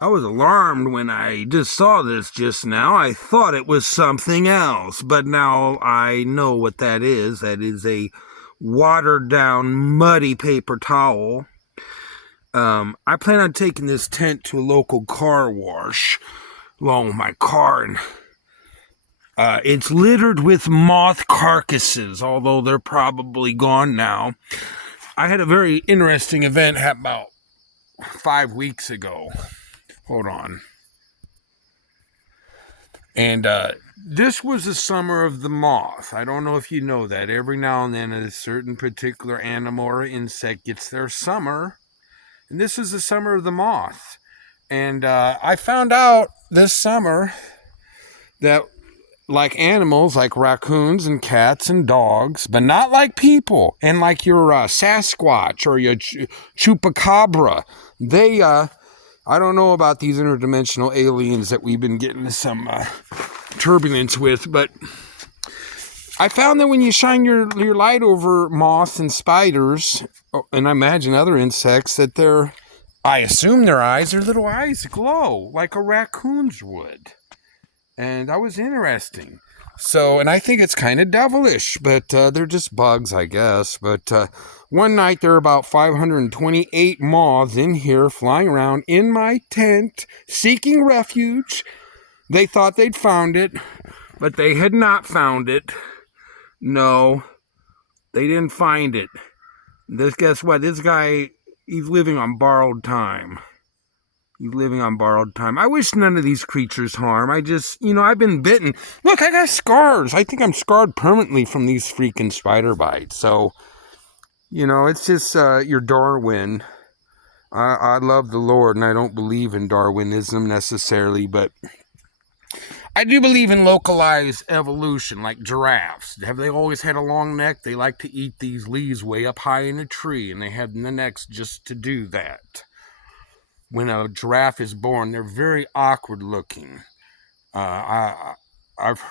I was alarmed when I just saw this just now. I thought it was something else, but now I know what that is. That is a watered down, muddy paper towel. I plan on taking this tent to a local car wash along with my car, and it's littered with moth carcasses, although they're probably gone now. I had a very interesting event happen about 5 weeks ago. Hold on. And this was the summer of the moth. I don't know if you know that. Every now and then a certain particular animal or insect gets their summer. And this is the summer of the moth. And I found out this summer that like animals, like raccoons and cats and dogs, but not like people, and like your Sasquatch or your Chupacabra, they, I don't know about these interdimensional aliens that we've been getting some turbulence with, but I found that when you shine your light over moths and spiders, and I imagine other insects, that I assume their little eyes glow like a raccoon's would. And that was interesting. So, and I think it's kind of devilish, but they're just bugs, I guess. But one night there were about 528 moths in here flying around in my tent, seeking refuge. They thought they'd found it, but they had not found it. No, they didn't find it. Guess what? This guy, he's living on borrowed time. He's living on borrowed time. I wish none of these creatures harm. I've been bitten. Look, I got scars. I think I'm scarred permanently from these freaking spider bites. So, it's just your Darwin. I love the Lord, and I don't believe in Darwinism necessarily, but I do believe in localized evolution, like giraffes. Have they always had a long neck? They like to eat these leaves way up high in a tree, and they have the necks just to do that. When a giraffe is born, they're very awkward looking. I've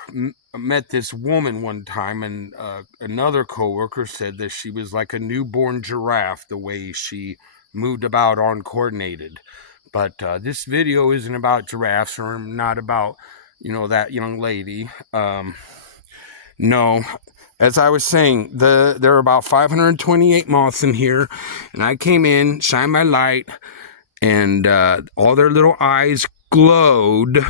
met this woman one time, and another coworker said that she was like a newborn giraffe, the way she moved about uncoordinated. But this video isn't about giraffes, or not about, that young lady. No. As I was saying, there are about 528 moths in here, and I came in, shined my light, and all their little eyes glowed,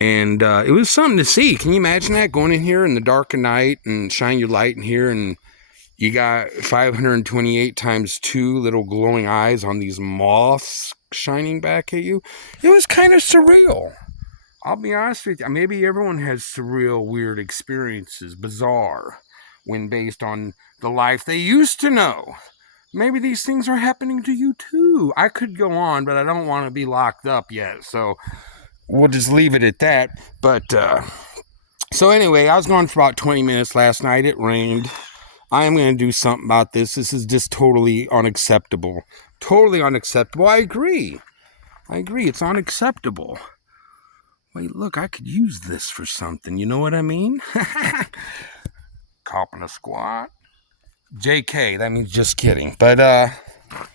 and it was something to see. Can you imagine that, going in here in the dark of night and shine your light in here, and you got 528 times 2 little glowing eyes on these moths shining back at you? It was kind of surreal. I'll be honest with you. Maybe everyone has surreal, weird experiences, bizarre, when based on the life they used to know. Maybe these things are happening to you too. I could go on, but I don't want to be locked up yet, so we'll just leave it at that. But, so anyway, I was gone for about 20 minutes last night. It rained. I am going to do something about this. This is just totally unacceptable. Totally unacceptable. I agree. It's unacceptable. Wait, look, I could use this for something. You know what I mean? Copping a squat. JK, that means just kidding. But,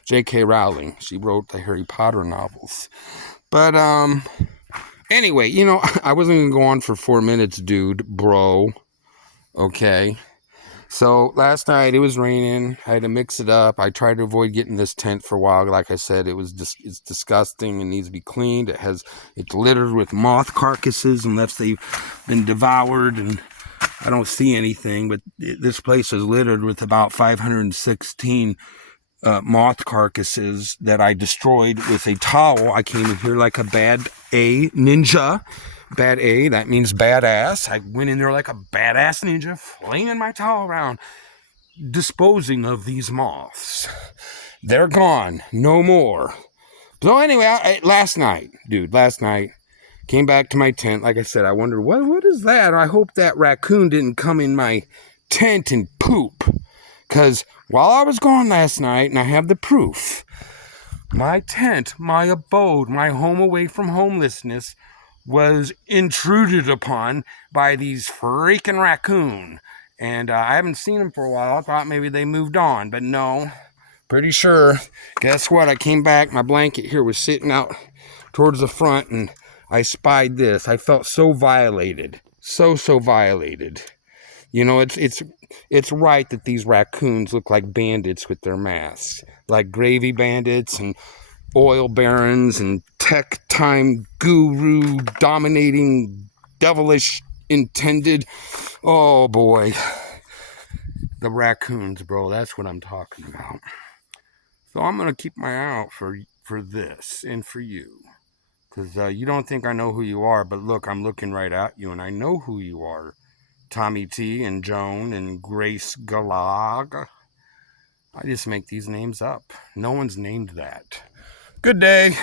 JK Rowling, she wrote the Harry Potter novels. But, anyway, I wasn't going to go on for 4 minutes, dude, bro. Okay. So, last night, it was raining. I had to mix it up. I tried to avoid getting this tent for a while. Like I said, it's disgusting. It needs to be cleaned. It's littered with moth carcasses unless they've been devoured, and I don't see anything, but this place is littered with about 516 moth carcasses that I destroyed with a towel. I came in here like a bad A ninja. Bad A, that means badass. I went in there like a badass ninja, flinging my towel around, disposing of these moths. They're gone. No more. So anyway, last night, came back to my tent. Like I said, I wondered, what is that? I hope that raccoon didn't come in my tent and poop. Because while I was gone last night, and I have the proof, my tent, my abode, my home away from homelessness was intruded upon by these freaking raccoon. And I haven't seen them for a while. I thought maybe they moved on, but no. Pretty sure. Guess what? I came back. My blanket here was sitting out towards the front, and I spied this. I felt so violated. So violated. You know, it's right that these raccoons look like bandits with their masks. Like gravy bandits and oil barons and tech time guru dominating devilish intended. Oh boy. The raccoons, bro. That's what I'm talking about. So I'm going to keep my eye out for this and for you. Because you don't think I know who you are, but look, I'm looking right at you and I know who you are. Tommy T and Joan and Grace Galag. I just make these names up. No one's named that. Good day.